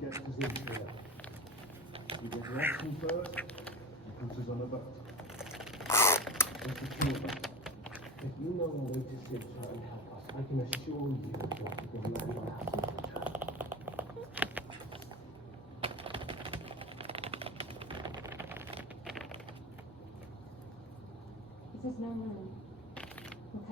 get position there. You get the action first, and put us on a boat. Let's assure that. If you know a way to sit so and help us, I can assure you that you'll land on our return. He says no, no, no.